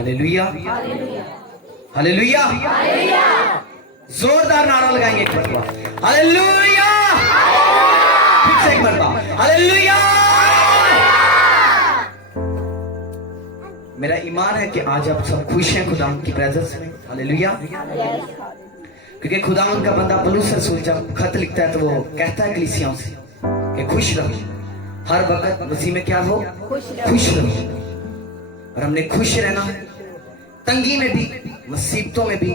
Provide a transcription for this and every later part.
Hallelujah, hallelujah, जोरदार नारा लगाएंगे एक मरतबा, हालेलुया, फिर से एक मरतबा, हालेलुया। मेरा ईमान है कि आज आप सब खुश हैं खुदा की प्रेजेंस में, हालेलुया। क्योंकि खुदा का बंदा पौलुस रसूल जब खत लिखता है तो वो कहता है कलीसियाओं से कि खुश रहो, हर वक्त मसीह में क्या हो, खुश रहो। और हमने खुश रहना है, तंगी में भी, मुसीबतों में भी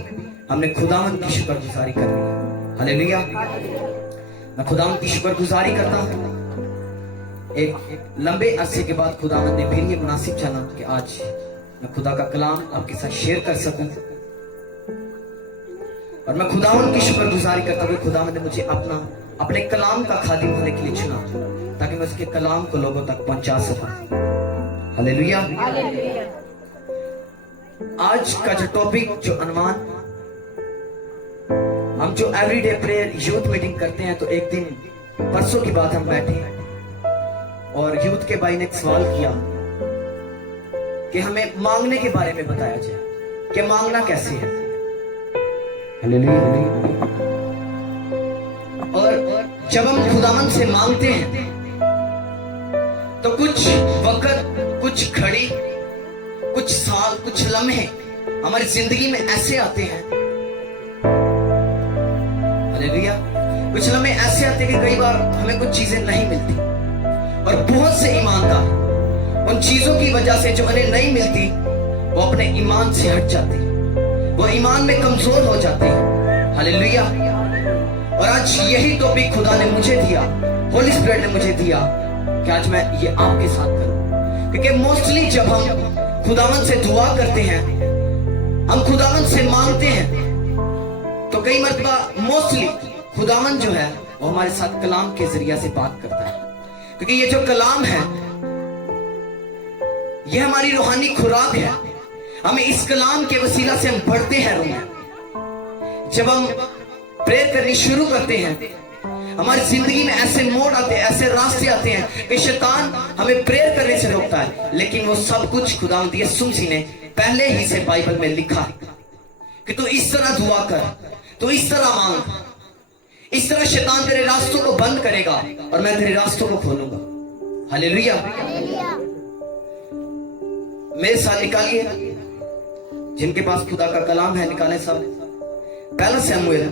हमने खुदावंद की शुक्रगुजारी करनी है, हालेलुया। मैं खुदावंद की शुक्रगुजारी करता हूँ। एक लंबे अरसे के बाद खुदावंद ने फिर ये मुनासिब जाना कि आज मैं खुदा का कलाम आपके साथ शेयर कर सकूं। और मैं खुदावंद की शुक्रगुजारी करता हूँ, खुदावंद ने मुझे अपने कलाम का खादिम होने के लिए चुना ताकि मैं उसके कलाम को लोगों तक पहुंचा सकूं, हालेलुया। आज का जो टॉपिक, जो अनुमान, हम जो एवरीडे प्रेयर यूथ मीटिंग करते हैं, तो एक दिन परसों की बात हम बैठे और यूथ के भाई ने एक सवाल किया कि हमें मांगने के बारे में बताया जाए कि मांगना कैसे है, हालेलुया। और जब हम खुदावंद से मांगते हैं तो कुछ वक्त, कुछ घड़ी, कुछ साल, कुछ लम्हे हमारी जिंदगी में ऐसे आते हैं, हालेलुया। कुछ लम्हे ऐसे आते हैं कि कई बार हमें कुछ चीजें नहीं मिलती और बहुत से ईमानदार उन चीजों की वजह से जो उन्हें नहीं मिलती वो अपने ईमान से हट जाते हैं, वो ईमान में कमजोर हो जाते हैं, हालेलुया। और आज यही टॉपिक खुदा ने मुझे दिया, होली स्पिरिट ने मुझे दिया कि आज मैं ये आपके साथ करूं। क्योंकि मोस्टली जब हम खुदावंद से दुआ करते हैं, हम खुदावंद से मांगते हैं, तो कई मरतबा मोस्टली खुदावंद जो है वो हमारे साथ कलाम के जरिए से बात करता है। क्योंकि ये जो कलाम है ये हमारी रूहानी खुराक है। हमें इस कलाम के वसीला से हम बढ़ते हैं रूह में। जब हम प्रेयर करनी शुरू करते हैं, हमारी जिंदगी में ऐसे मोड़ आते हैं, ऐसे रास्ते आते हैं कि शैतान हमें प्रेयर करने से रोकता है, लेकिन वो सब कुछ खुदावंद यीशु मसीह ने पहले ही से बाइबल में लिखा है कि तू इस तरह दुआ कर, तू इस तरह मांग, इस तरह शैतान तेरे रास्तों को बंद करेगा और मैं तेरे रास्तों को खोलूंगा, हालेलुया। मेरे साथ निकालिए, जिनके पास खुदा का कलाम है निकाले सब। पहला शमूएल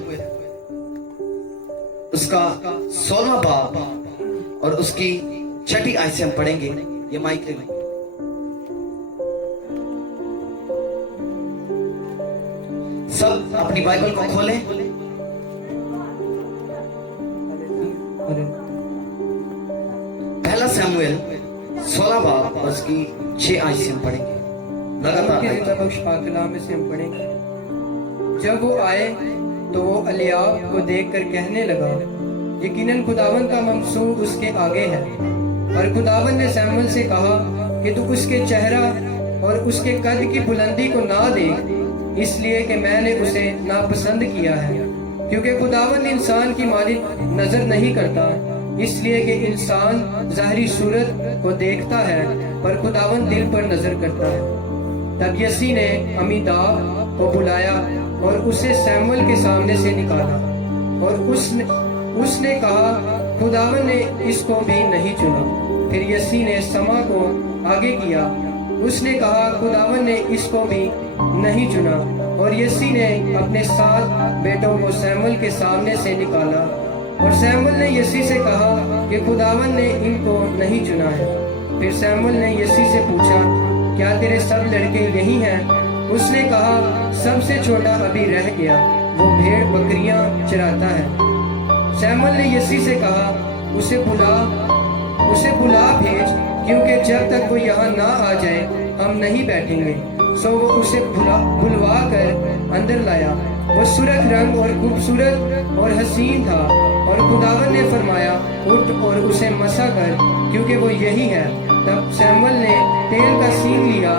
उसका 16वां बाब और उसकी 6ठी आयत से हम पढ़ेंगे। ये माइक ले लें। सब अपनी बाइबल को खोलें। पहला शमूएल 16 बाब और उसकी 6 आयत से हम पढ़ेंगे लगातार। में से हम पढ़ेंगे। जब वो आए तो वो एलियाब को देखकर कहने लगा, यकीनन खुदावन का मंसूब उसके आगे है। और खुदावन ने शमूएल से कहा कि तू उसके चेहरा और उसके कद की बुलंदी को ना देख, इसलिए कि मैंने उसे नापसंद किया है। क्योंकि खुदावन इंसान की माली नजर नहीं करता, इसलिए कि इंसान ज़ाहिरी सूरत को देखता है पर खुदावन दिल पर नजर करता है। तब यसी ने अमीदाब को बुलाया और उसे शमूएल के सामने से निकाला। और उसने कहा, खुदावन ने इसको भी नहीं चुना। फिर यसी ने समा को आगे किया, उसने कहा, खुदावन ने इसको भी नहीं चुना। और यसी ने अपने 7 बेटों को शमूएल के सामने से निकाला। और शमूएल ने यसी से कहा कि खुदावन ने इनको नहीं चुना है। फिर शमूएल ने यसी से पूछा, क्या तेरे सब लड़के यही हैं? उसने कहा, सबसे छोटा अभी रह गया, वो भेड़ बकरियां चराता है। शमूएल ने यसी से कहा, उसे बुला भेज, क्योंकि जब तक वो यहाँ ना आ जाए हम नहीं बैठेंगे। सो वो उसे बुलवा कर अंदर लाया। वो सुर्ख रंग और खूबसूरत और हसीन था। और खुदावन ने फरमाया, उठ और उसे मसा कर, क्योंकि वो यही है। तब शमूएल ने तेल का सीन लिया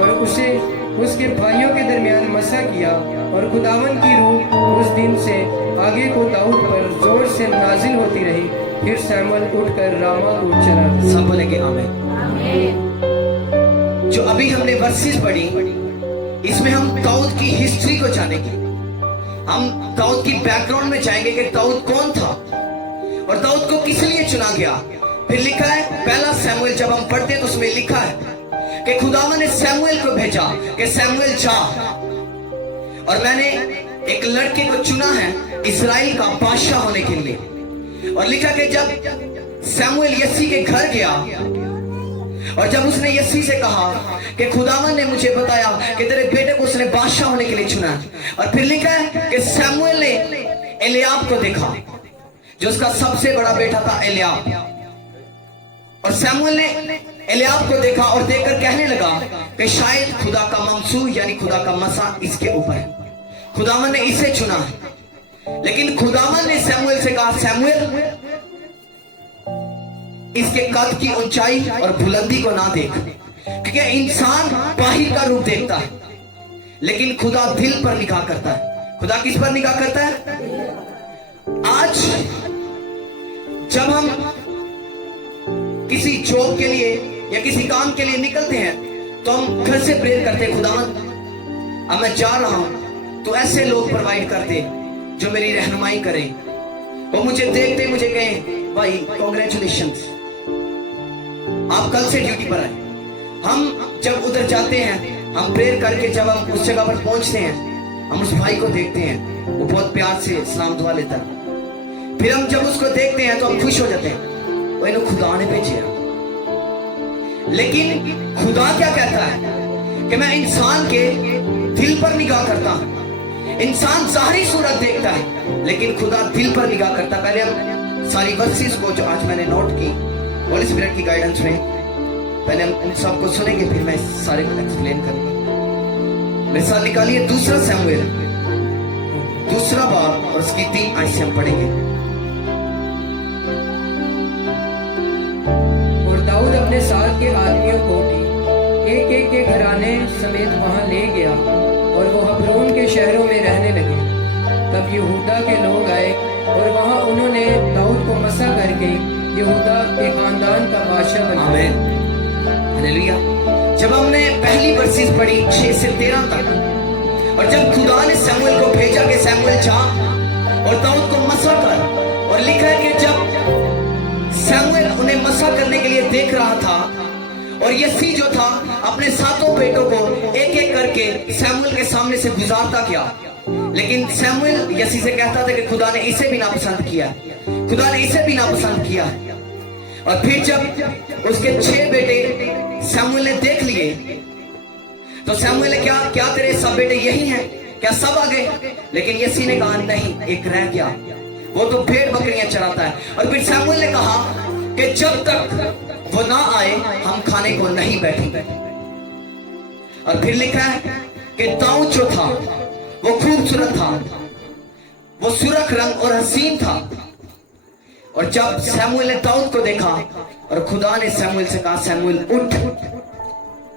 और उसे उसके भाइयों के दरमियान मसा किया। और खुदावन की रूह उस दिन से आगे को दाऊद पर जोर से नाजिल होती रही। फिर शमूएल उठकर रामा को चला। सब बोलेंगे आमीन। जो अभी हमने वर्सेस पढ़ी इसमें हम दाऊद की हिस्ट्री को जानेंगे, हम दाऊद की बैकग्राउंड में जाएंगे कि दाऊद कौन था और दाऊद को किस लिए चुना गया। फिर लिखा है पहला शमूएल, जब हम पढ़ते हैं तो उसमें लिखा है कि खुदावन ने शमूएल को भेजा कि शमूएल जा, और मैंने एक लड़के को चुना है इस्राएल का बादशाह होने के लिए। और लिखा कि जब शमूएल यस्सी के घर गया और जब उसने यस्सी से कहा कि खुदावन ने मुझे बताया कि तेरे बेटे को उसने बादशाह होने के लिए चुना है। और फिर लिखा है कि शमूएल ने एलियाब को देखा, जो उसका सबसे बड़ा बेटा था एलियाब, और शमूएल ने एलियाब को देखा और देखकर कहने लगा कि शायद खुदा का मंसूर यानी खुदा का मसा इसके ऊपर है, खुदावन ने इसे चुना है। लेकिन खुदावन ने शमूएल से कहा, शमूएल इसके कद की ऊंचाई और बुलंदी को ना देख, क्योंकि इंसान बाहर का रूप देखता है लेकिन खुदा दिल पर निगाह करता है। खुदा किस पर निगाह करता है? आज जब हम किसी जॉब के लिए या किसी काम के लिए निकलते हैं तो हम घर से प्रेयर करते हैं, खुदावन अब मैं जा रहा हूं तो ऐसे लोग प्रोवाइड करते जो मेरी रहनुमाई करें, वो मुझे देखते मुझे कहें भाई कॉन्ग्रेचुलेशंस आप कल से ड्यूटी पर आए। हम जब उधर जाते हैं, हम प्रेयर करके जब हम उस जगह पर पहुंचते हैं, हम उस भाई को देखते हैं, वो बहुत प्यार से सलाम दुआ लेता है। फिर हम जब उसको देखते हैं तो हम खुश हो जाते हैं, वो इन्हें खुदा ने भेजा। लेकिन खुदा क्या कहता है कि मैं इंसान के दिल पर निगाह करता हूं। इंसान जाहिरी सूरत देखता है लेकिन खुदा दिल पर निगाह करता है। पहले हम सारी वर्सेस को जो आज मैंने नोट की होली स्पिरिट की गाइडेंस में, पहले हम उन सबको सुनेंगे, फिर मैं सारे को एक्सप्लेन करूंगा। मेरे साथ निकालिए दूसरा शमूएल दूसरा बाब और उसकी 3 आयतें हम पढ़ेंगे। और दाऊद अपने साथ के आदमियों को भी एक एक के घराने समेत वहां ले गया और वो हब्रोन के शहरों में रहने लगे। तब यहूदा के लोग आए और वहां उन्होंने दाऊद को मसा करके यहूदा के खानदान का बादशाह बनाया। आमीन, हालेलुया। जब हमने पहली वर्सेस पढ़ी 6 से 13 तक, और जब खुदा ने शमूएल को भेजा कि शमूएल जा और दाऊद को मसा कर, और लिखा है कि जब शमूएल उन्हें मसा करने के लिए देख रहा था और यस्सी जो था अपने सातों बेटों को एक एक करके शमूएल के सामने से गुजारता गया, लेकिन शमूएल यस्सी से कहता था कि खुदा ने इसे भी नापसंद किया, खुदा ने इसे भी नापसंद किया। और फिर जब उसके 6 बेटे शमूएल ने देख लिए तो शमूएल ने क्या तेरे सब बेटे यही हैं, क्या सब आ गए? लेकिन यस्सी ने कहा नहीं, एक रह गया, वो तो भेड़ बकरियां चराता है। और फिर शमूएल ने कहा कि जब तक वो ना आए हम खाने को नहीं बैठेंगे। और फिर लिखा है कि दाऊद जो था वो खूबसूरत था, वो सुर्ख रंग और हसीन था। और जब शमूएल ने दाऊद को देखा और खुदा ने शमूएल से कहा शमूएल उठ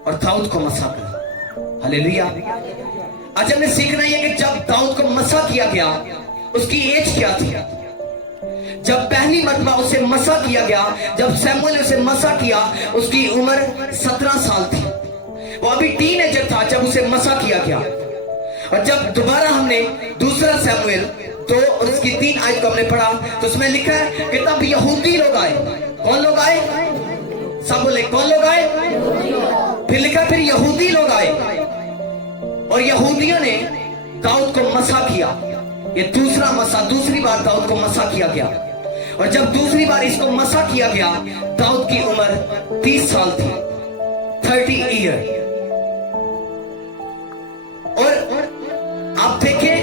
और दाऊद को मसा कर। हालेलुया। आज हमने सीखना यह कि जब दाऊद को मसा किया गया उसकी एज क्या थी? जब पहली मरतबा उसे मसा किया गया, जब शमूएल ने उसे मसा किया उसकी उम्र 17 साल थी, वो अभी टीनेजर था जब उसे मसा किया गया। और जब दोबारा हमने दूसरा शमूएल 2 और उसकी 3 आयत को हमने पढ़ा तो उसमें लिखा है कि तब यहूदी लोग आए। कौन लोग आए? सब बोले कौन लोग आए? फिर लिखा फिर यहूदी लोग आए और यहूदियों ने दाऊद को मसा किया। ये दूसरा मसा, दूसरी बार दाऊद को मसा किया गया। और जब दूसरी बार इसको मसा किया गया दाऊद की उम्र 30 साल थी, 30 ईयर। और आप देखें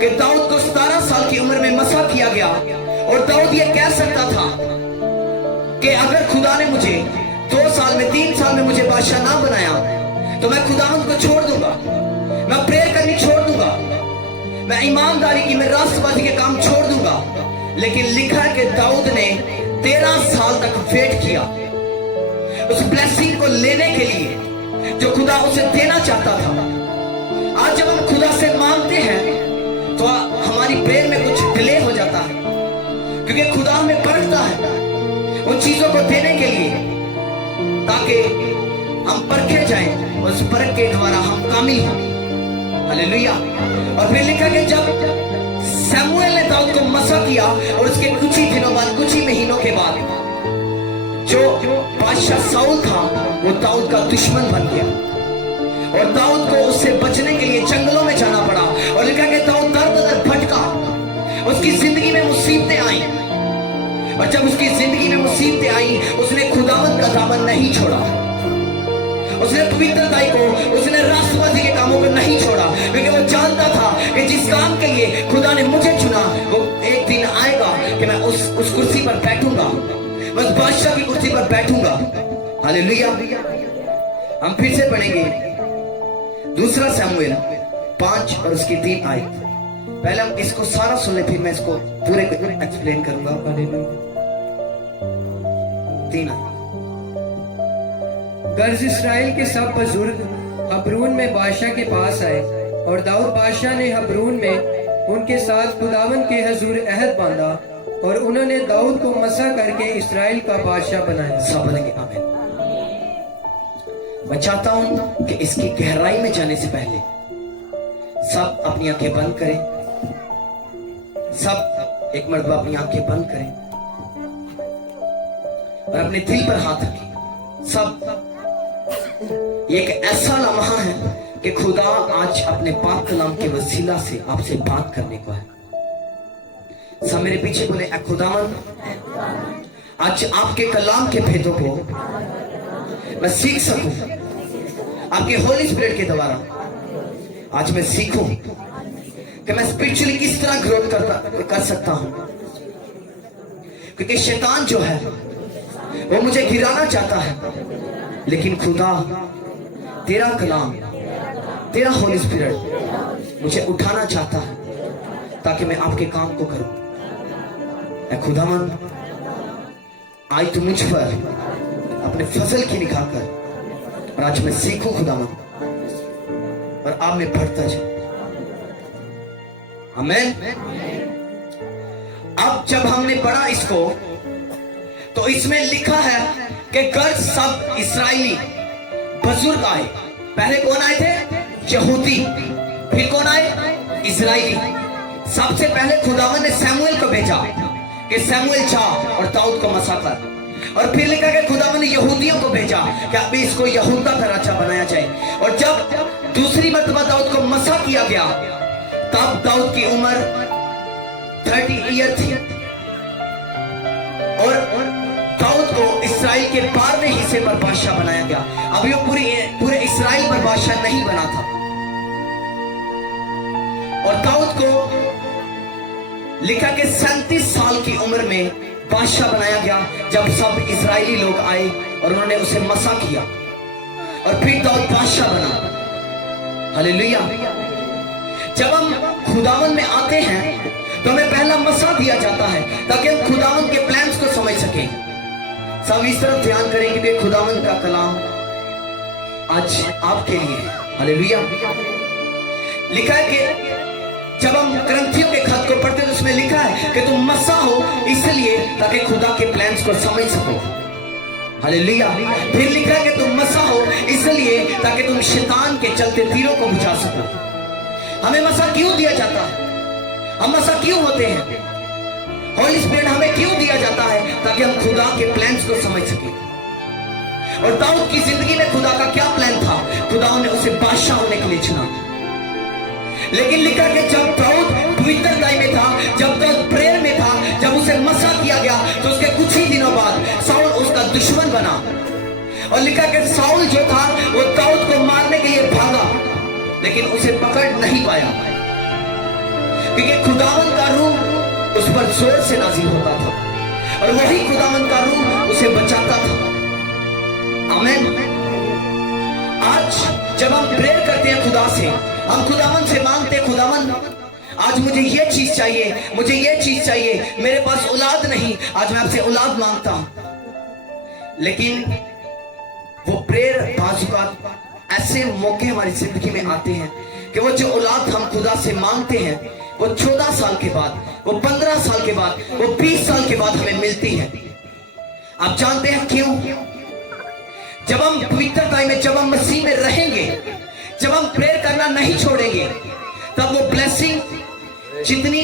कि दाऊद को 17 साल की उम्र में मसा किया गया और दाऊद ये कह सकता था कि अगर खुदा ने मुझे 2 साल में 3 साल में मुझे बादशाह ना बनाया तो मैं खुदावंद को छोड़ दूंगा, मैं प्रेयर करनी छोड़ दूंगा, मैं ईमानदारी की, मैं राष्ट्रवादी के काम छोड़ दूंगा। लेकिन लिखा है कि दाऊद ने 13 साल तक वेट किया उस ब्लेसिंग को लेने के लिए जो खुदा उसे देना चाहता था। आज जब हम खुदा से मांगते हैं तो हमारी प्रेयर में कुछ डिले हो जाता है, क्योंकि खुदा हमें परखता है उन चीजों को देने के लिए ताकि हम परखे जाएं, उस परख के द्वारा हम कामिल हों। हालेलुया। और फिर लिखा कि जब सैमुएल ने दाऊद को मसा किया और उसके कुछ ही दिनों बाद, कुछ ही महीनों के बाद, जो बादशाह साउल था वो दाऊद का दुश्मन बन गया और दाऊद को उससे बचने के लिए जंगलों में जाना पड़ा। और लिखा कि दाऊद दर बदर भटका, उसकी जिंदगी में मुसीबतें आई, और जब उसकी जिंदगी में मुसीबतें आई उसने खुदावंद का दामन नहीं छोड़ा, उसने पवित्रताई को, उसने राष्ट्रवादी के कामों को नहीं छोड़ा, क्योंकि वो जानता था कि जिस काम के लिए खुदा ने मुझे चुना वो एक दिन आएगा कि मैं उस कुर्सी पर बैठूंगा, बस बादशाह की कुर्सी पर बैठूंगा। हालेलुया। हम फिर से पढ़ेंगे दूसरा शमूएल 5 और उसकी 3 आयत। पहले हम इसको सारा सुन ले, फिर मैं इसको पूरे को एक्सप्लेन करूंगा। 3 आयत। गर्ज इसराइल के सब बुजुर्ग हबरून में बादशाह के पास आए और दाऊद बादशाह ने हबरून में उनके साथ खुदावन के हजूर अहद बांधा और उन्होंने दाऊद को मसा करके इसराइल का बादशाह बनाया। सब बोलेंगे आमीन। मैं चाहता हूं कि इसकी गहराई में जाने से पहले सब अपनी आंखें बंद करें, सब एक मर्तबा अपनी आंखें बंद करें और अपने दिल पर हाथ रखें। सब ये एक ऐसा लम्हा है कि खुदा आज अपने पाक कलाम के वसीला से आपसे बात करने को है। सब मेरे पीछे बोले, ऐ खुदावन, आज आपके कलाम के भेदों को मैं सीख सकूं, आपके होली स्पिरिट के द्वारा आज मैं सीखूं कि मैं स्पिरिचुअली किस तरह ग्रोथ कर सकता हूं, क्योंकि शैतान जो है वो मुझे गिराना चाहता है, लेकिन खुदा तेरा कलाम, तेरा होली स्पिरिट मुझे उठाना चाहता है ताकि मैं आपके काम को करूं। ऐ खुदावन, आज तू मुझ पर अपने फसल की निकाह कर और आज मैं सीखूं खुदावन, और आप में बढ़ता जाऊं। आमीन। अब जब हमने पढ़ा इसको तो इसमें लिखा है कि गर्ज सब इस्राएली बुजुर्ग आए। पहले कौन आए थे? यहूदी। फिर कौन आए? इस्राएली। सबसे पहले खुदावन ने सैमुएल को भेजा कि सैमुएल जा और दाऊद को मसा कर, और फिर लिखा कि खुदावन ने यहूदियों को भेजा कि अभी इसको यहूदा का राजा बनाया जाए। और जब दूसरी मर्तबा दाऊद को मसा किया गया तब दाऊद की उम्र 30 ईयर थी और दाऊद को इस्राएल के 12वें हिस्से पर बादशाह बनाया गया। अभी वो पूरे इस्राएल पर बादशाह नहीं बना था। और दाऊद को लिखा कि 37 साल की उम्र में बादशाह बनाया गया जब सब इस्राएली लोग आए और उन्होंने उसे मसा किया और फिर दाऊद बादशाह बना। हालेलुया। जब हम खुदावन में आते हैं तो हमें पहला मसा दिया जाता है ताकि हम खुदावन के प्लान्स को समझ सकें। सब इस तरफ ध्यान करेंगे कि खुदावन का कलाम आज आपके लिए। हालेलुया। लिखा है कि जब हम ग्रंथियों के खत को पढ़ते हैं तो उसमें लिखा है कि तुम मसा हो इसलिए ताकि खुदा के प्लान्स को समझ सको। हालेलुया। फिर लिखा है कि तुम मसा हो इसलिए ताकि तुम शैतान के चलते तीरों को बुझा सको। हमें मसा क्यों दिया जाता है? हम मसा क्यों होते हैं? होली स्पिरिट हमें क्यों दिया जाता है? ताकि हम खुदा के प्लान्स को समझ सके। और दाऊद की जिंदगी में खुदा का क्या प्लान था? खुदा ने उसे बादशाह होने के लिए चुना। लेकिन लिखा कि जब दाऊद पवित्रताई में था, जब दाऊद प्रेयर में था, जब उसे मसा किया गया तो उसके कुछ ही दिनों बाद साउल उसका दुश्मन बना। और लिखा कि साउल जो था वो दाऊद को मारने के लिए भागा, लेकिन उसे पकड़ नहीं पाया क्योंकि खुदावन का रूह उस पर जोर से नाजिल होता था और वही खुदावन का रूह उसे बचाता था। आमीन। आज जब हम प्रेयर करते हैं खुदा से, हम खुदावन से मांगते हैं, खुदावन आज मुझे ये चीज चाहिए, मुझे ये चीज चाहिए, मेरे पास औलाद नहीं, आज मैं आपसे औलाद मांगता हूं। लेकिन वो प्रेयर बाजुकात ऐसे मौके हमारी जिंदगी में आते हैं कि वो जो औलाद हम खुदा से मांगते हैं वो 14 साल के बाद, वो 15 साल के बाद, वो 20 साल के बाद हमें मिलती है। आप जानते हैं क्यों? जब हम पवित्रता में, जब हम मसीह में रहेंगे, जब हम प्रेयर करना नहीं छोड़ेंगे, तब वो ब्लेसिंग, जितनी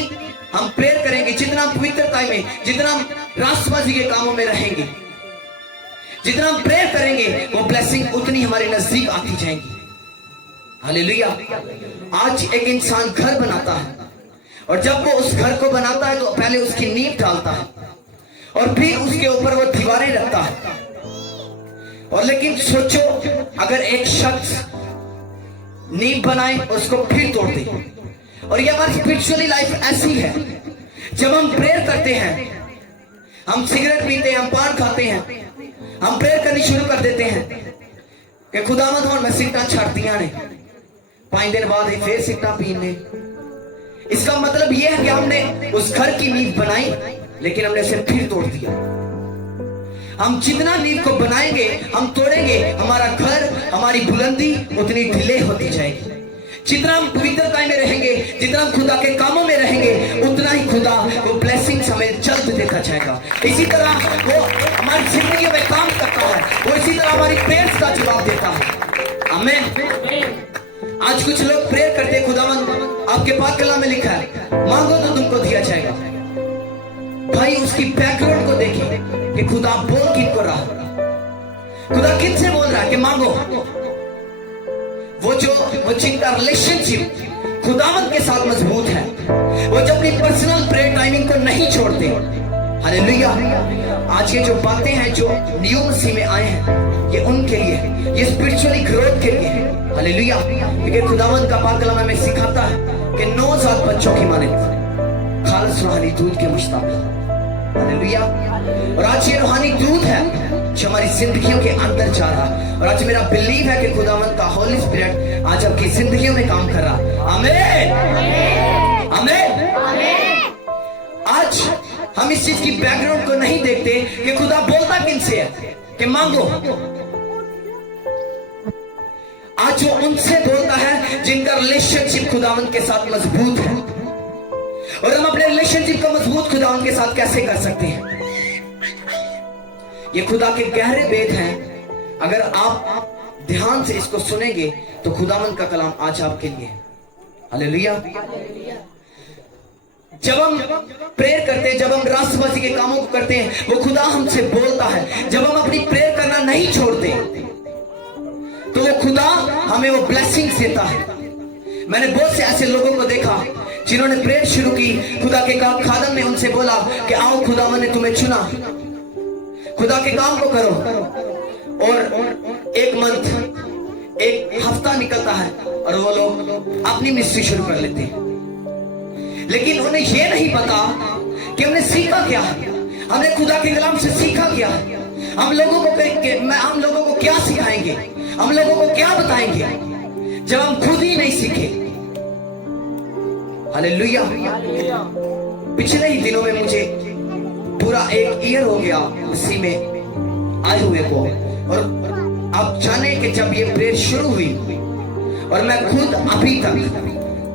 हम प्रेयर करेंगे, जितना हम पवित्रता में, जितना हम राष्ट्रवादी के कामों में रहेंगे, जितना हम प्रेयर करेंगे, वो ब्लेसिंग उतनी हमारे नजदीक आती जाएंगी। हालेलुया। आज एक इंसान घर बनाता है, और जब वो उस घर को बनाता है तो पहले उसकी नींव डालता है और फिर उसके ऊपर वो दीवारें रखता है। और लेकिन सोचो, अगर एक शख्स नींव बनाए उसको फिर तोड़ दे। और ये हमारी स्पिरिचुअली लाइफ ऐसी है। जब हम प्रेयर करते हैं, हम सिगरेट पीते हैं, हम पान खाते हैं, हम प्रेयर करनी शुरू कर देते हैं कि खुदावंद हुण मैं सिगरेटां छड्डदियां ने, 5 दिन बाद ही फिर सिगरेटां पीने। इसका मतलब यह है कि हमने उस घर की नींव बनाई, लेकिन हमने उसे फिर तोड़ दिया। हम जितना नींव को बनाएंगे, हम तोड़ेंगे, हमारा घर, हमारी बुलंदी उतनी ढीले होती जाएगी। जितना हम पवित्रता में रहेंगे, जितना हम खुदा के कामों में रहेंगे, उतना ही खुदा वो ब्लेसिंग्स हमें जल्द देता जाएगा। इसी तरह वो हमारी जिंदगी में काम करता है, वो इसी तरह हमारी प्रेयर्स का जवाब देता है। आमीन। आज कुछ लोग प्रेयर करते हैं, खुदावंद आपके पाक कलाम में लिखा है मांगो तो तुमको दिया जाएगा। भाई उसकी बैकग्राउंड को देखिए कि खुदा बोल किनको रहा, खुदा किनसे बोल रहा है कि मांगो। वो जिनका रिलेशनशिप खुदावंद के साथ मजबूत है, वो जो अपनी पर्सनल प्रेयर टाइमिंग को नहीं छोड़ते। हालेलुया। आज ये जो बातें हैं जो न्यू मसीह में आए हैं, ये उनके लिए है, ये स्पिरिचुअली ग्रोथ के लिए है। हालेलुया। क्योंकि खुदावंद का पाक कलाम हमें सिखाता है कि 9,000 बच्चों की मानिंद खालिस रूहानी दूध के मुश्ताक। हालेलुया। और आज ये रूहानी दूध है जो हमारी जिंदगियों के अंदर जा रहा है। और आज मेरा बिलीव है कि खुदावंद का होली स्पिरिट आज आपकी जिंदगियों में काम कर रहा है। आमीन, आमीन। आज हम इस चीज की बैकग्राउंड को नहीं देखते कि खुदा बोलता किनसे है कि मांगो। आज वो उनसे बोलता है जिनका रिलेशनशिप खुदावंद के साथ मजबूत है। और हम अपने रिलेशनशिप को मजबूत खुदावंद के साथ कैसे कर सकते हैं? ये खुदा के गहरे वेद हैं। अगर आप ध्यान से इसको सुनेंगे तो खुदावंद का कलाम आज आपके लिए है। हालेलुया। जब हम प्रेयर करते हैं, जब हम राष्ट्रवासी के कामों को करते हैं, वो खुदा हमसे बोलता है। जब हम अपनी प्रेयर करना नहीं छोड़ते तो वो खुदा हमें वो ब्लेसिंग्स देता है। मैंने बहुत से ऐसे लोगों को देखा जिन्होंने प्रेयर शुरू की, खुदा के खादम ने उनसे बोला कि आओ खुदावंद ने तुम्हें चुना, खुदा के काम को करो। और एक मंथ, एक हफ्ता निकलता है और वो लोग अपनी मिनिस्ट्री शुरू कर लेते हैं। लेकिन उन्हें यह नहीं पता कि हमने सीखा क्या, हमने खुदा के कलाम से सीखा क्या। हम लोगों को क्या सिखाएंगे, हम लोगों को क्या बताएंगे जब हम खुद ही नहीं सीखे। हालेलुया। पिछले ही दिनों में मुझे पूरा 1 ईयर हो गया इसी में आए हुए को। और आप जाने कि जब ये प्रेयर शुरू हुई और मैं खुद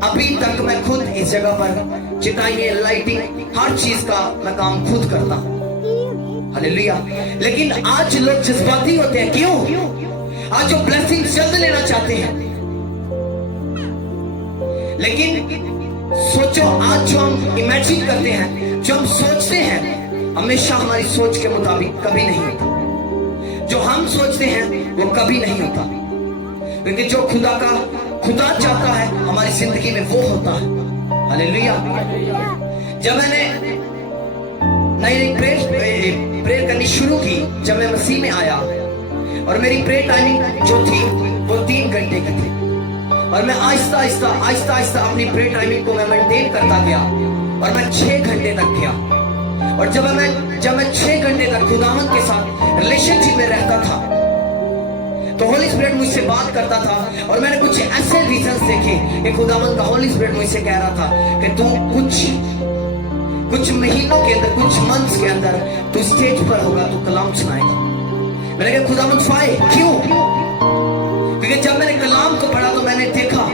अभी तक मैं खुद इस जगह पर चिताइए, लाइटिंग, हर चीज का मैं काम खुद करता हूं। हालेलुया। लेकिन आज लोग जज्बाती होते हैं। क्यों? आज जो ब्लेसिंग जल्द लेना चाहते हैं। लेकिन सोचो, आज जो हम इमेजिन करते हैं, जो हम सोचते हैं, हमेशा हमारी सोच के मुताबिक कभी नहीं होता। जो हम सोचते हैं वो कभी नहीं होता, क्योंकि जो खुदा चाहता है हमारी जिंदगी में वो होता है। हालेलुया। जब मैंने नई प्रेयर करनी शुरू की, जब मैं मसीह में आया, और मेरी प्रेयर टाइमिंग जो थी वो 3 घंटे की थी, और मैं आहिस्ता आहिस्ता अपनी प्रेयर टाइमिंग को मैं मेंटेन करता गया, और मैं 6 घंटे तक गया। और जब मैं 6 घंटे तक खुदावंद के साथ रिलेशनशिप में रहता था, तो होली स्पिरिट मुझसे बात करता था। और मैंने कुछ ऐसे रीजंस देखे कि खुदावंद का होली स्पिरिट मुझसे कह रहा था कि तू कुछ महीनों के अंदर, कुछ मंथ्स के अंदर तू स्टेज पर होगा, तू कलाम सुनाएगा। मैंने कहा खुदावंद फाय क्यों? क्योंकि जब मैंने कलाम को पढ़ा तो मैंने देखा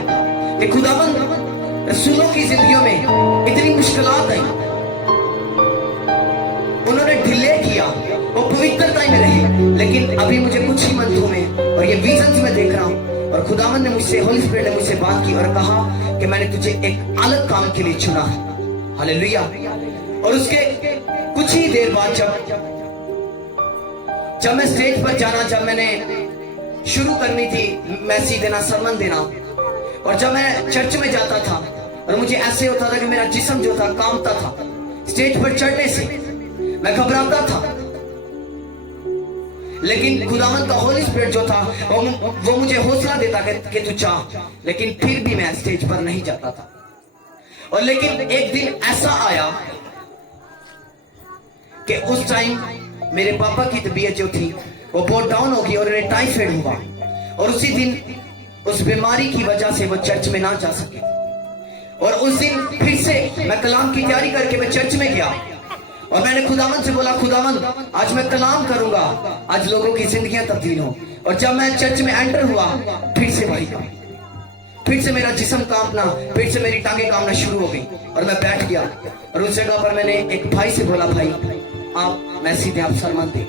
कि खुदावंद रसूलों की जिंदगियों में इतनी मुश्किलात आई, उन्होंने डिले किया, वो पवित्रता में रहे। लेकिन अभी मुझे कुछ ही मंथों में, और ये विजन्स में देख रहा हूं, और खुदावन ने मुझसे, होली स्पिरिट ने मुझसे बात की और कहा कि मैंने तुझे एक अलग काम के लिए चुना है। हालेलुया। और उसके कुछ ही देर बाद जब मैं स्टेज पर जाना, जब मैंने शुरू करनी थी मैसेज देना, सरमन देना, और जब मैं चर्च में जाता था और मुझे ऐसे होता था कि मेरा जिस्म जो था कांपता था, स्टेज पर चढ़ने से मैं घबराता था, लेकिन खुदावंद का होली स्पिरिट जो था वो मुझे हौसला देता कि तू जा, लेकिन फिर भी मैं स्टेज पर नहीं जाता था। और लेकिन एक दिन ऐसा आया कि उस टाइम मेरे पापा की तबीयत जो थी वो बहुत डाउन हो गई और उन्हें टाइफाइड हुआ, और उसी दिन उस बीमारी की वजह से वो चर्च में ना जा सके। और उस दिन फिर से मैं कलाम की तैयारी करके मैं चर्च में गया और मैंने खुदावंद से बोला, खुदावंद आज मैं कलाम करूंगा, आज लोगों की जिंदगियां तब्दील हो। और जब मैं चर्च में एंटर हुआ, फिर से वही काम, फिर से मेरा जिस्म कांपना, फिर से मेरी टांगे कांपना शुरू हो गई और मैं बैठ गया। और उस जगह पर मैंने एक भाई से बोला, भाई आप मैसेज आप सरमन दे।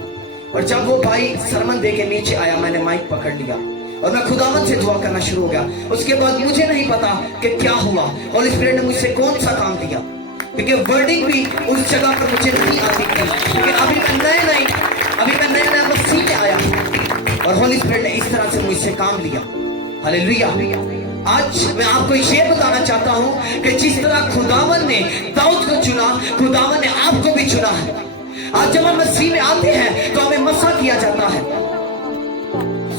और जब वो भाई सरमन दे के नीचे आया, मैंने माइक पकड़ लिया और मैं खुदावंद से दुआ करना शुरू हो गया। उसके बाद मुझे नहीं पता कि क्या हुआ, होली स्पिरिट ने मुझसे कौन सा काम दिया, क्योंकि वर्डिंग भी उस जगह पर मुझे नहीं आती थी, क्योंकि अभी मैं नया मसीह में आया और होली स्पिरिट ने इस तरह से मुझसे काम लिया। हालेलुया। आज मैं आपको ये बताना चाहता हूं कि जिस तरह खुदावन ने दाऊद को चुना, खुदावन ने आपको भी चुना है। आज जब हम मसीह में आते हैं तो हमें मसा किया जाता है।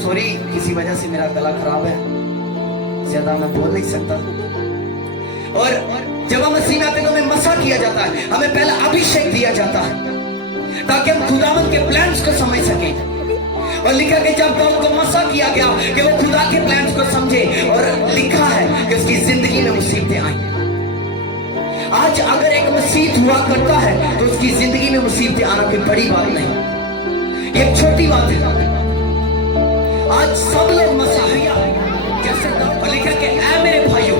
सॉरी, किसी वजह से मेरा गला खराब है, ज्यादा मैं बोल नहीं सकता। और जब हम मसीह में आते हैं तो हमें मसा किया जाता है, हमें पहला अभिषेक दिया जाता है ताकि हम खुदावन के प्लान्स को समझ सकें। और लिखा कि जब दाऊद को मसा किया गया कि वो खुदा के प्लान्स को समझे, और लिखा है कि उसकी जिंदगी में मुसीबतें आई। आज अगर एक मुसीबत हुआ करता है तो उसकी जिंदगी में मुसीबतें आना कोई बड़ी बात नहीं, ये एक छोटी बात है। आज सब लोग मसा जैसे लिखा कि ऐ मेरे भाइयों,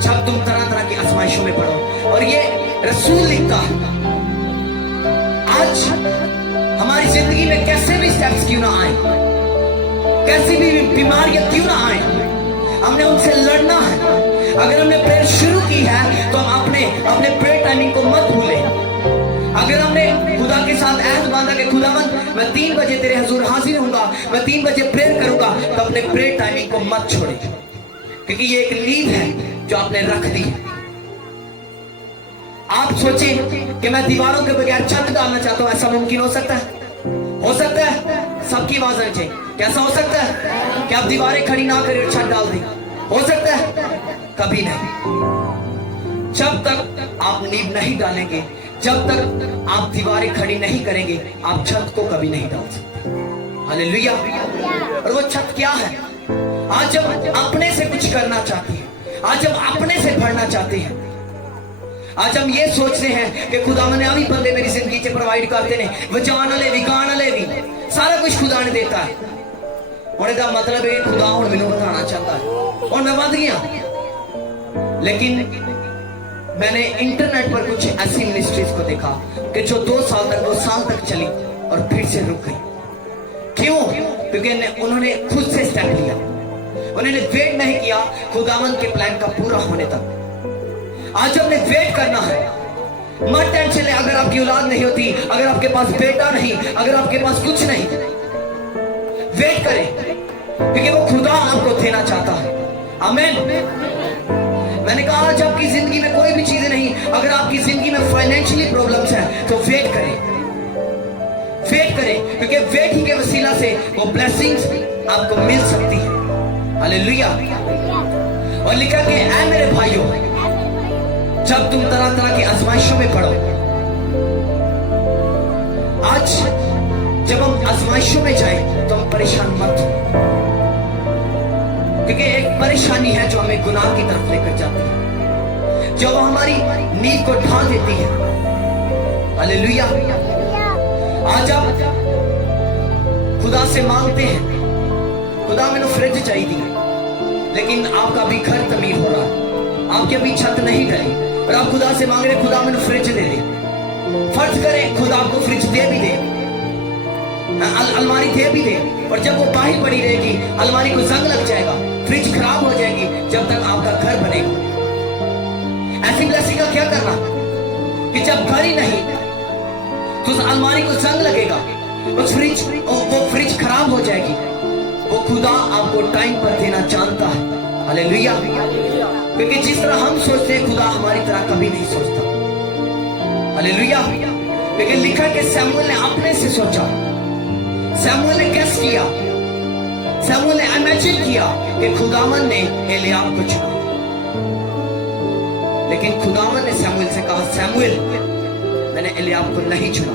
जब तुम तरह तरह की आजमाइशों में पड़ो। और ये रसूल लिखता है, आज हमारी जिंदगी में कैसे भी स्टेप्स क्यों ना आए, कैसी भी बीमारियां क्यों ना आए, हमने उनसे लड़ना है। अगर हमने प्रेयर शुरू की है तो हम अपने प्रेयर टाइमिंग को मत भूलें। अगर हमने खुदा के साथ ऐहद बांधा कि खुदावंद मैं 3 बजे तेरे हुजूर हाजिर होऊंगा, मैं 3 बजे प्रेयर करूंगा, तो अपने प्रेयर टाइमिंग को मत छोड़ें, क्योंकि ये एक नींव है जो आपने रख दी है। आप सोचें कि मैं दीवारों के बगैर छत डालना चाहता हूं, ऐसा मुमकिन हो सकता है? हो सकता है? सबकी आवाज आनी चाहिए। कैसा हो सकता है कि आप दीवारें खड़ी ना करें और छत डाल दें? हो सकता है? कभी नहीं। जब तक आप नींव नहीं डालेंगे, जब तक आप दीवारें खड़ी नहीं करेंगे, आप छत को कभी नहीं डाल सकते। हालेलुया। और वो छत क्या है? आज जब अपने से कुछ करना चाहते हैं, आज जब अपने से बढ़ना चाहते हैं, आज हम ये सोचते हैं कि खुदा ने अभी बंदे मेरी जिंदगी से प्रोवाइड करते ने, बचाना ले भी, गाना ले भी, सारा कुछ खुदा ने देता है। और इसका मतलब है खुदा और मैंने बताना चाहता है और मैं बंद गया। लेकिन मैंने इंटरनेट पर कुछ ऐसी मिनिस्ट्रीज को देखा कि जो 2 साल तक चली और फिर से रुक गई। क्यों? क्योंकि उन्होंने खुद से स्टेप लिया, उन्होंने वेट नहीं किया खुदावंद के प्लान का पूरा होने तक। आज हमने वेट करना है। मत टेंशन ले अगर आपकी औलाद नहीं होती, अगर आपके पास बेटा नहीं, अगर आपके पास कुछ नहीं, वेट करें, क्योंकि वो खुदा आपको देना चाहता है। आमीन। मैंने कहा आज आपकी जिंदगी में कोई भी चीजें नहीं, अगर आपकी जिंदगी में फाइनेंशियली प्रॉब्लम्स हैं तो वेट करें, क्योंकि वेट ही के वसीला से वो ब्लेसिंग्स आपको मिल सकती है। हालेलुया। और लिखा कि ऐ मेरे भाइयों, जब तुम तरह तरह की आजमाइशों में पड़ो, आज जब हम आजमाइशों में जाएं तो हम परेशान मत हो, क्योंकि एक परेशानी है जो हमें गुनाह की तरफ लेकर जाती है, जो हमारी नींद को ढा देती है। हालेलुया। आज आप खुदा से मांगते हैं, खुदा मैंने फ्रिज चाहिए, लेकिन आपका भी घर तमीर हो रहा है, आपकी अभी छत नहीं डली और आप खुदा से मांग रहे खुदा मैंने फ्रिज दे दे। फर्ज करें खुदा आपको फ्रिज दे भी दे, अलमारी दे भी दे, और जब वो बाहर पड़ी रहेगी, अलमारी को जंग लग जाएगा, फ्रिज खराब हो जाएगी, जब तक आपका घर बनेगा। ऐसी ब्लेसिंग का क्या करना कि जब घर ही नहीं तो उस अलमारी को जंग लगेगा, वो फ्रिज खराब हो जाएगी। वो खुदा आपको टाइम पर देना जानता है। हालेलुया। क्योंकि जिस तरह हम सोचते हैं, खुदा हमारी तरह कभी नहीं सोचता। हालेलुया। क्योंकि लिखा कि शमूएल ने अपने से सोचा, शमूएल ने गेस किया, शमूएल ने इमेजिन किया कि खुदावन ने एलियाब को चुना। लेकिन खुदावन ने शमूएल से कहा, शमूएल मैंने एलियाब को नहीं चुना,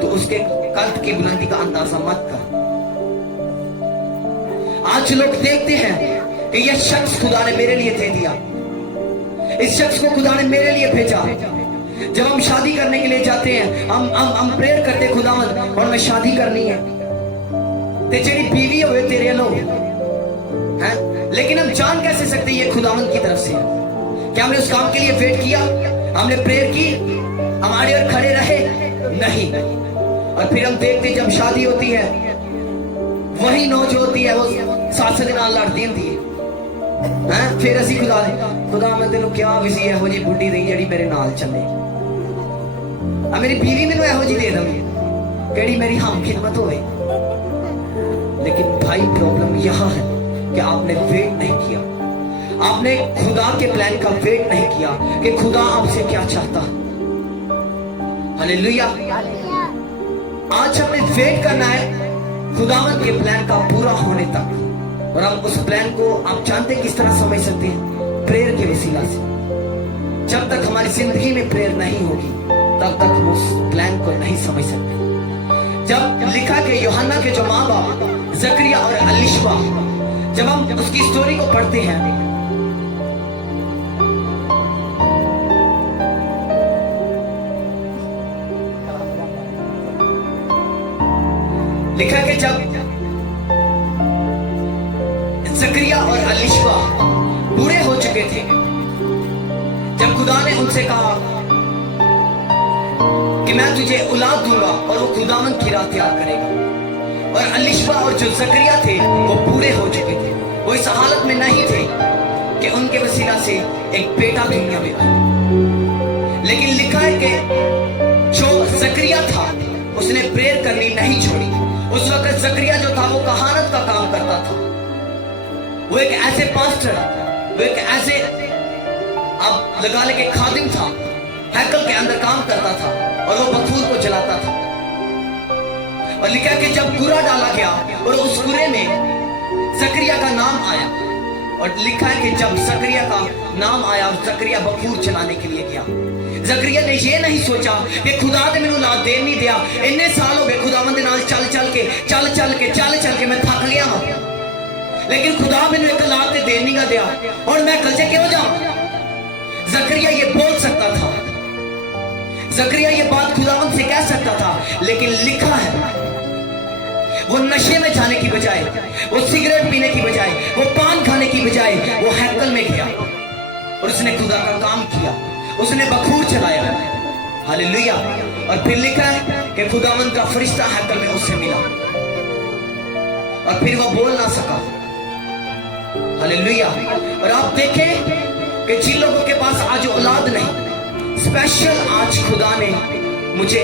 तो उसके कद की बुलंदी का अंदाजा मत कर। आज लोग देखते हैं कि यह शख्स खुदा ने मेरे लिए दे दिया, इस शख्स को खुदा ने मेरे लिए भेजा। जब हम शादी करने के लिए जाते हैं, हम प्रेयर करते, खुदावन और मैं शादी करनी है, ते जेरी बीवी हुए तेरे लोग हैं। लेकिन हम जान कैसे सकते ये खुदावन की तरफ से है? क्या हमने उस काम के लिए वेट किया? हमने प्रेयर की, हमारे और खड़े रहे? नहीं। और फिर हम देखते जब शादी होती है, वही नौ जो होती है वो 7 दिन लड़ती होती है। फिर असी खुदा मैं तेन क्या विसी एहो जी बुढ़ी दी जी मेरे नाल चले, मेरी बीवी मैनू एहो जी दे दे केड़ी मेरी हम खिदमत होए। लेकिन भाई प्रॉब्लम यह है कि आपने वेट नहीं किया, आपने खुदा के प्लान का वेट नहीं किया कि खुदा आपसे क्या चाहता है। हालेलुया। आज हमने वेट करना है खुदावन के प्लान का पूरा होने तक, और हम उस प्लान को आप जानते किस तरह समझ सकते हैं? प्रेयर के वसीला से। जब तक हमारी जिंदगी में प्रेयर नहीं होगी, तब तक हम उस प्लान को नहीं समझ सकते। जब लिखा कि यूहन्ना के जो माँ बाप जकरिया और एलिशबा, जब हम उसकी स्टोरी को पढ़ते हैं, लिखा कि जब जकरिया और एलिशबा बूढ़े हो चुके थे, जब खुदा ने उनसे कहा कि मैं तुझे औलाद दूंगा, और वो खुदावन की राह तैयार करेगा। और एलिशबा और जो जकरिया थे वो बूढ़े हो चुके थे, वो इस हालत में नहीं थे कि उनके वसीला से एक बेटा दुनिया में आए। लेकिन लिखा है कि जो जकरिया था उसने प्रेयर करनी नहीं छोड़ी। उस वक्त जकरिया जो था वो कहानत का काम करता था, वो एक ऐसे पास्टर, वो एक ऐसे अब लगा ले के खादिम था, हैकल के अंदर काम करता था, और वो बखूर को जलाता था। और लिखा कि जब कूड़ा डाला गया और उस कूड़े में जकरिया का नाम आया, और लिखा है कि जब जकरिया का नाम आया और जकरिया बखूर जलाने के लिए गया, जकरिया ने ये नहीं सोचा कि खुदा ने मैनू औलाद दे नहीं दिया, इन्ने साल हो गए खुदावंद दे नाल चल चल के मैं थक गया हूं, लेकिन खुदा मैनू एक औलाद दे नहीं गा दिया, और मैं कल से क्यों जाऊं? जकरिया ये बोल सकता था, जकरिया ये बात खुदावंद से कह सकता था, लेकिन लिखा है वो नशे में जाने की बजाय, वो सिगरेट पीने की बजाय, वो पान खाने की बजाय वो हैकल में गया और उसने खुदा का काम किया, उसने बखूर चलाया। हालेलुया। और फिर लिखा है कि खुदावंद का फरिश्ता हैकल में उससे मिला और फिर वो बोल ना सका। हालेलुया। और आप देखें कि जिन लोगों के पास आज औलाद नहीं, स्पेशल आज खुदा ने मुझे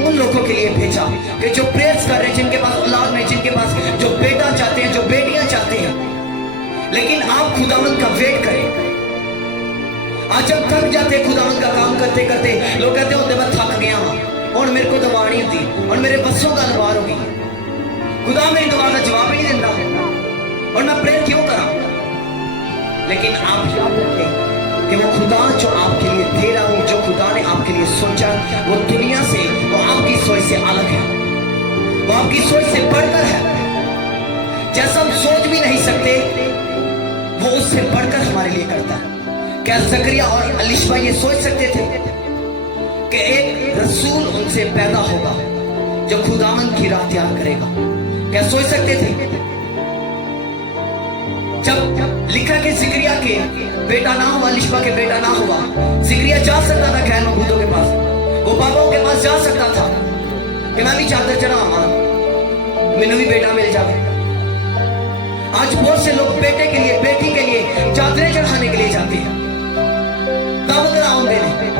उन लोगों के लिए भेजा कि जो प्रेयर्स कर रहे हैं, जिनके पास औलाद नहीं, जिनके पास जो बेटा चाहते हैं, जो बेटियां चाहते हैं, लेकिन आप खुदावंद का वेट करें। आज जब थक जाते खुदावंद का काम करते करते, लोग कहते होते मैं थक गया हूं और मेरे को दवा नहीं होती और मेरे बसों का अलवार हो गई, खुदा मेरी दुआ का जवाब ही नहीं देता और मैं प्रेयर क्यों करा। लेकिन आप याद रखें कि वो खुदा जो आपके लिए दे रहा हूं, जो खुदा ने आपके लिए सोचा, वो दुनिया से, वो आपकी सोच से अलग है, वो आपकी सोच से बढ़कर है। जैसा हम सोच भी नहीं सकते, वो उससे बढ़कर हमारे लिए करता है। क्या जकरिया और एलिशबा ये सोच सकते थे कि एक रसूल उनसे पैदा होगा जो खुदावंद की राह तैयार करेगा? क्या सोच सकते थे? जब लिखा कि जिक्रिया के बेटा ना हुआ, एलिशबा के बेटा ना हुआ, जिक्रिया जा सकता था खैर मबूदों के पास, वो बाबाओं के पास जा सकता था कि मैं भी चादर चढ़ावा, मैनू भी बेटा मिल जाए। आज बहुत से लोग बेटे के लिए, बेटी के लिए चादरें चढ़ाने के लिए जाते हैं, तब कराओगे नहीं।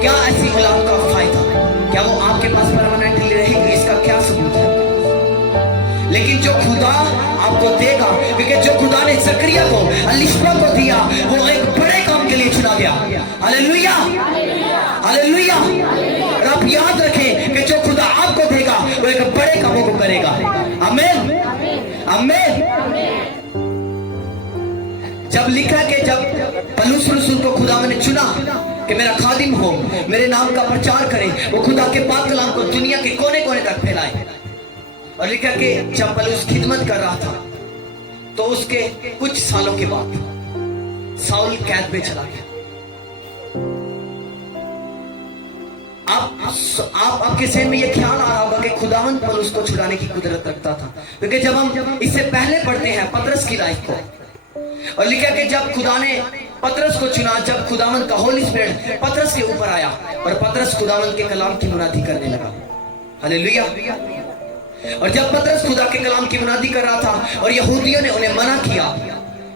क्या ऐसी औलाद का फायदा? क्या वो आपके पास परमानेंटली रहेगी? इसका क्या सबूत है? लेकिन जो खुदा आपको देगा, क्योंकि जो खुदा ने जकरिया को, अलिशबा को दिया, वो एक बड़े काम के लिए चुना गया। Hallelujah, hallelujah. और आप याद रखें कि जो खुदा आपको देगा वो एक बड़े कामों को करेगा। आमीन, आमीन। जब लिखा कि जब पौलुस रसूल को खुदा ने चुना कि मेरा खादिम हो, मेरे नाम का प्रचार करे, वो खुदा के पाक कलाम को दुनिया के कोने कोने तक फैलाए। और लिखा कि जब पौलुस खिदमत कर रहा था तो उसके कुछ सालों के बाद साउल कैद में चला गया। आप आपके ज़हन में यह ख्याल आ रहा होगा कि खुदावंद पौलुस को छुड़ाने की कुदरत रखता था, क्योंकि जब हम इससे पहले पढ़ते हैं पतरस की लाइफ को, और लिखा कि जब खुदा ने पतरस को चुना, जब खुदावंद का होली स्पिरिट पतरस के ऊपर आया और पतरस खुदावंद के कलाम की मुनादी करने लगा। हालेलुया। और जब पतरस खुदा के कलाम की मुनादी कर रहा था और यहूदियों ने उन्हें मना किया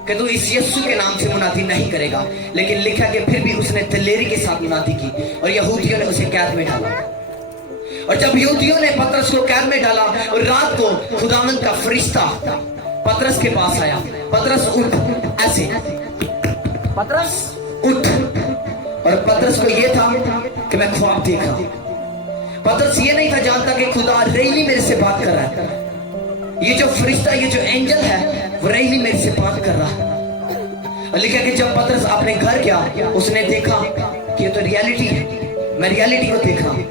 कि तू इस यीशु के नाम से मुनादी नहीं करेगा, लेकिन लिखा कि फिर भी उसने दिलेरी के साथ मुनादी की और यहूदियों ने उसे कैद में डाला। और जब यहूदियों ने पतरस को कैद में डाला और रात को खुदावंद का फरिश्ता पतरस के पास आया, पतरस उठ, ऐसे पतरस उठ। और पतरस को यह था कि मैं ख्वाब देख रहा हूं। पतरस ये नहीं था जानता कि खुदा रेली मेरे से बात कर रहा है, ये जो फरिश्ता, ये जो एंजल है, वो रेली मेरे से बात कर रहा है। और लिखा कि जब पतरस अपने घर गया, उसने देखा कि ये तो रियलिटी है, मैं रियलिटी को देख रहा हूं।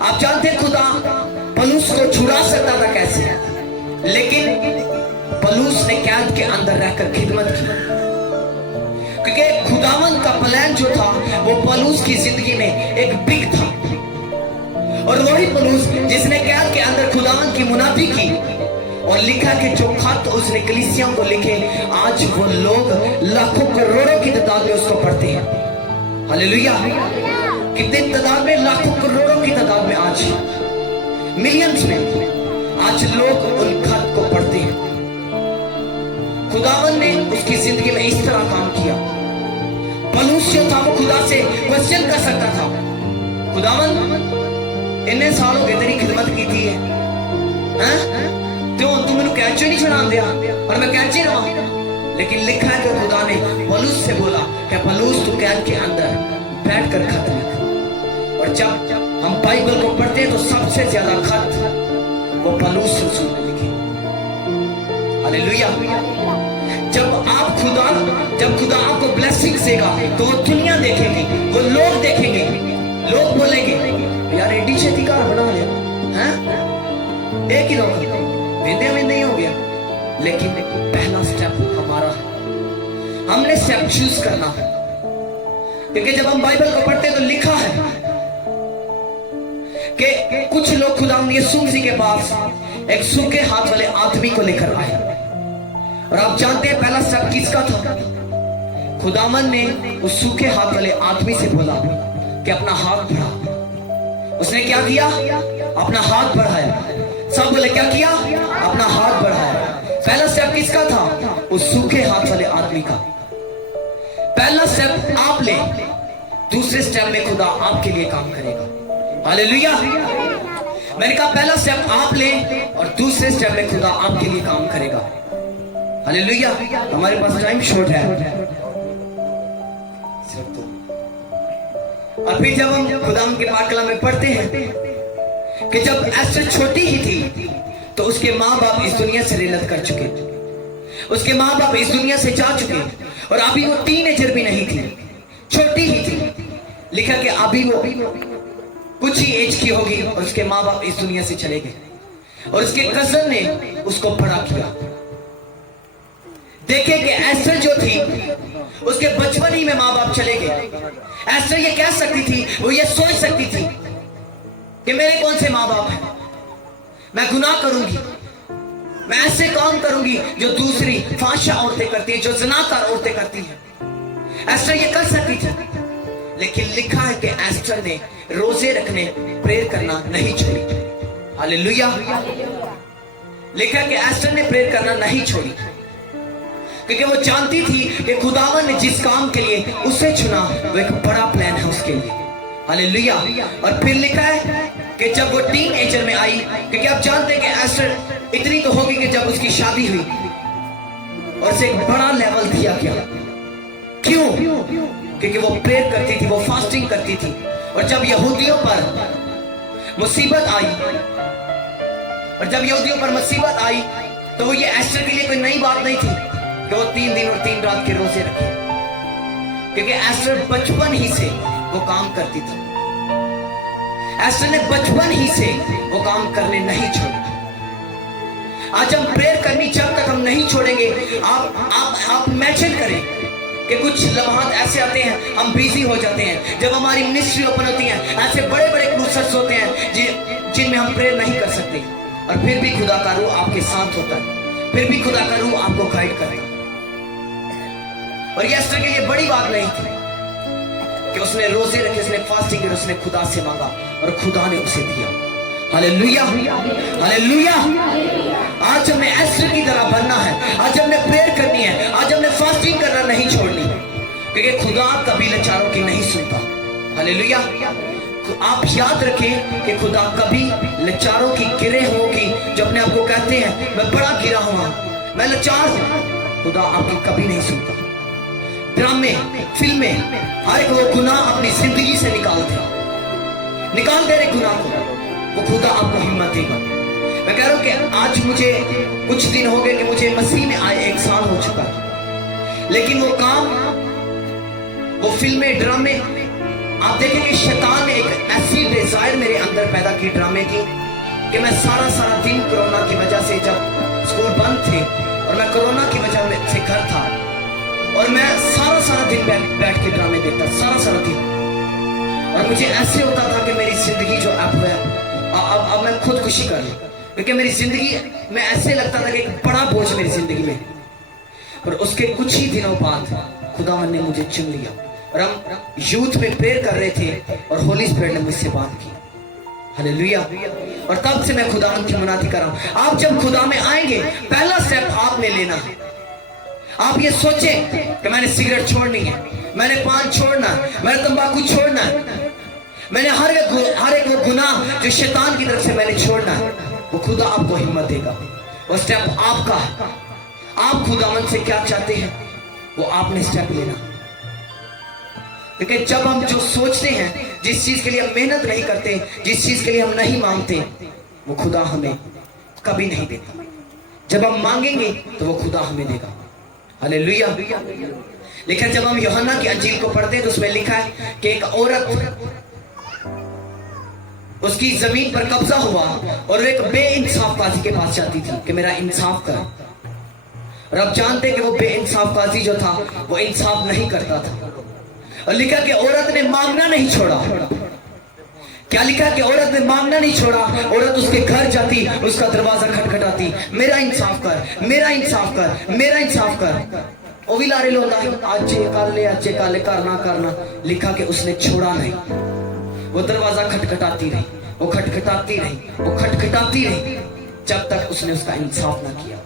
आप जानते खुदा पौलुस को छुड़ा सकता था कैसे, लेकिन पौलुस ने कैद के अंदर रहकर खिदमत की, क्योंकि खुदावंद का प्लान जो था वो पौलुस की जिंदगी में एक बिग था। और वही पौलुस जिसने कैद के अंदर खुदावंद की मुनादी की, और लिखा कि जो खत उसने कलीसियाओं को लिखे, आज वो लोग लाखों करोड़ों की तादाद में उसको पढ़ते हैं। हालेलुया। कितने तादाद में? लाखों करोड़ों की तादाद में, आज मिलियंस में आज लोग उन खत को पढ़ते हैं। खुदावंद ने उसकी जिंदगी में इस तरह काम किया। पौलुस जो था वो खुदा से क्वेश्चन कर सकता था, खुदावंद इन्ने साल हो गए तेरी खिदमत की थी है, क्यों तू मैंने कैचे नहीं छुड़ा दिया और मैं कैचे रहा। लेकिन लिखा है कि खुदा ने पौलुस से बोला कि पौलुस तू कैद के अंदर बैठ कर खत लिख। और जब हम बाइबल को पढ़ते हैं तो सबसे ज्यादा खत वो पौलुस रसूल ने लिखे। हालेलुया। जब खुदा आपको ब्लेसिंग्स देगा तो वो दुनिया देखेगी, वो लोग देखेंगे, लोग बोलेंगे यार एडी छेती कार बना लिया हैं, एक ही रोक वेदे में नहीं हो गया। लेकिन पहला स्टेप हमारा है, हमने स्टेप चूज करना है, क्योंकि जब हम बाइबल को पढ़ते तो लिखा है कि कुछ लोग खुदा यीशु मसीह के पास एक सूखे हाथ वाले आदमी को लेकर आए। और आप जानते हैं पहला स्टेप किसका था? खुदावन ने उस सूखे हाथ वाले आदमी से बोला कि अपना हाथ बढ़ा। उसने क्या किया? अपना हाथ बढ़ाया। सब बोले क्या किया? अपना हाथ बढ़ाया। पहला स्टेप किसका था? उस सूखे हाथ वाले आदमी का। पहला स्टेप आप ले, दूसरे स्टेप में खुदा आपके लिए काम करेगा। हालेलुया। मैंने कहा पहला स्टेप आप ले और दूसरे स्टेप में खुदा आपके लिए काम करेगा। हालेलुया। हमारे पास टाइम शॉर्ट है, और फिर जब हम खुदा के पाक कलाम में पढ़ते हैं कि जब एस्टर छोटी ही थी तो उसके माँ बाप इस दुनिया से रिलत कर चुके, उसके माँ बाप इस दुनिया से जा चुके, और अभी वो टीनेजर भी नहीं थी, छोटी ही थी। लिखा कि अभी वो कुछ ही एज की होगी और उसके माँ बाप इस दुनिया से चले गए, और उसके कजन ने उसको बड़ा किया। देखे कि एस्टर जो थी उसके बचपन ही में माँ बाप चले गए। एस्टर ये कह सकती थी, वो ये सोच सकती थी कि मेरे कौन से माँ बाप हैं, मैं गुनाह करूंगी, मैं ऐसे काम करूंगी जो दूसरी फाशा औरतें करती है, जो ज़नाकार औरतें करती हैं। एस्टर ये कर सकती थी, लेकिन लिखा है कि एस्टर ने रोजे रखने, प्रेयर करना नहीं छोड़ी। हालेलुया। लिखा कि एस्टर ने प्रेयर करना नहीं छोड़ी, क्योंकि वो जानती थी कि खुदावन ने जिस काम के लिए उसे चुना वो एक बड़ा प्लान है उसके लिए। हालेलुया। और फिर लिखा है कि जब वो टीन एजर में आई, क्योंकि आप जानते हैं कि एस्टर इतनी तो होगी कि जब उसकी शादी हुई और उसे एक बड़ा लेवल दिया गया। क्यों? क्योंकि वो प्रेयर करती थी, वो फास्टिंग करती थी। और जब यहूदियों पर मुसीबत आई, तो वो ये एस्टर के लिए कोई नई बात नहीं थी कि वो 3 दिन और 3 रात के रोजे रखे, क्योंकि एस्टर बचपन ही से वो काम करती थी। एस्टर ने बचपन ही से वो काम करने नहीं छोड़ा। आज हम प्रेयर करनी जब तक हम नहीं छोड़ेंगे, आप इमेजिन करें कि कुछ लम्हात ऐसे आते हैं, हम बिजी हो जाते हैं, जब हमारी मिनिस्ट्री ओपन होती है, ऐसे बड़े बड़े क्रूसर्स होते हैं जिनमें हम प्रेयर नहीं कर सकते, और फिर भी खुदा का रूह आपके साथ होता है, फिर भी खुदा का रूह आपको गाइड करता है। और ये एस्टर के लिए बड़ी बात नहीं थी कि उसने रोजे रखे, उसने फास्टिंग की, उसने खुदा से मांगा और खुदा ने उसे दिया। Hallelujah, hallelujah. आज हमें एस्टर की तरह बनना है, आज हमने प्रेयर करनी है, आज हमने फास्टिंग करना नहीं छोड़नी, क्योंकि खुदा कभी लाचारों की नहीं सुनता। हालेलुया। तो आप याद रखें कि खुदा कभी लाचारों की गिरे होगी, जो अपने आप को कहते हैं मैं बड़ा गिरा हुआ, मैं लाचार हूं, खुदा आपकी कभी नहीं सुनता। ड्रामे, फिल्में, हर एक वो गुनाह अपनी जिंदगी से निकाल दे रहे गुनाह को, वो खुदा आपको हिम्मत देगा। मैं कह रहा हूं कि आज मुझे कुछ दिन हो गए कि मुझे मसीह में आए 1 साल हो चुका है, लेकिन वो काम, वो फिल्में, ड्रामे, आप देखें कि शैतान ने एक ऐसी डिजायर मेरे अंदर पैदा की ड्रामे की, कि मैं सारा दिन कोरोना की वजह से, जब स्कूल बंद थे और मैं कोरोना की वजह से घर था, और मैं सारा दिन बैठ के ड्रामे देखता, सारा दिन। और मुझे ऐसे होता था कि मेरी जिंदगी जो अब मैं खुदकुशी कर लूं, क्योंकि मेरी जिंदगी में ऐसे लगता था कि एक बड़ा बोझ मेरी जिंदगी में। पर उसके कुछ ही दिनों बाद खुदावन ने मुझे चुन लिया, और हम यूथ में प्रेयर कर रहे थे और होली स्पिरिट ने मुझसे बात की। हालेलुया। और तब से मैं खुदावन की मुनादी कर रहा हूं। आप जब खुदा में आएंगे, पहला स्टेप आपने लेना है। आप ये सोचें कि मैंने सिगरेट छोड़नी है, मैंने पान छोड़ना है, मैंने तंबाकू छोड़ना है, मैंने हर एक वो गुनाह जो शैतान की तरफ से मैंने छोड़ना है, वो खुदा आपको हिम्मत देगा। वो स्टेप आपका है। आप खुदावन से क्या चाहते हैं, वो आपने स्टेप लेना। क्योंकि जब हम जो सोचते हैं, जिस चीज के लिए हम मेहनत नहीं करते, जिस चीज के लिए हम नहीं मांगते, वो खुदा हमें कभी नहीं देता। जब हम मांगेंगे तो वो खुदा हमें देगा। हालेलुया। लेकिन जब हम यूहन्ना की अंजील को पढ़ते हैं तो उसमें लिखा है कि एक औरत, उसकी जमीन पर कब्जा हुआ और एक बेइंसाफ काजी के पास जाती थी कि मेरा इंसाफ कर। और आप जानते हैं कि वो बेइंसाफ काजी जो था वो इंसाफ नहीं करता था। और लिखा कि औरत ने मांगना नहीं छोड़ा। क्या लिखा कि औरत ने मांगना नहीं छोड़ा। औरत उसके घर जाती, उसका दरवाजा खटखटाती, मेरा इंसाफ कर, मेरा इंसाफ कर, मेरा इंसाफ कर। वो भी लारे लोंदा आज काले करना। लिखा कि उसने छोड़ा नहीं, वो दरवाजा खटखटाती रही, वो खटखटाती रही जब तक उसने उसका इंसाफ ना किया।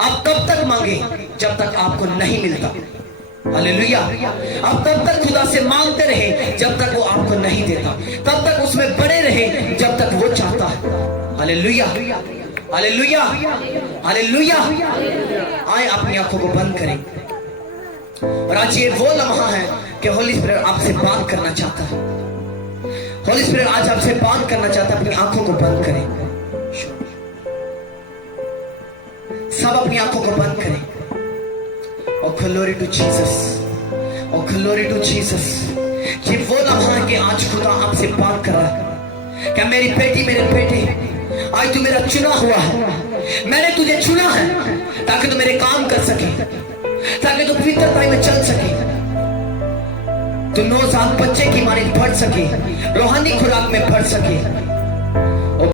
आप तब तक मांगे जब तक आपको नहीं मिलता। हालेलुया। आप तब तक खुदा से मांगते रहे जब तक वो आपको नहीं देता, तब तक उसमें बड़े रहे जब तक वो चाहता है। Hallelujah, hallelujah, hallelujah. आए अपनी आंखों को बंद करें, और आज ये वो लम्हा है कि होली स्पिरिट आपसे बात करना चाहता है। होली स्पिरिट आज आपसे बात करना चाहता है। अपनी आंखों को बंद करें, सब अपनी आंखों को बंद करें। और ग्लोरी टू जीसस, और ग्लोरी टू जीसस। ये वो लम्हा है कि आज खुदा आपसे बात कर रहा है। क्या मेरी बेटी, मेरे बेटे, आज तू मेरा चुना हुआ है। मैंने तुझे चुना है ताकि तू मेरे काम कर सके, ताकि तू पवित्रता में चल सके, तू 9 साल बच्चे की मानित बढ़ सके, रूहानी खुराक में बढ़ सके।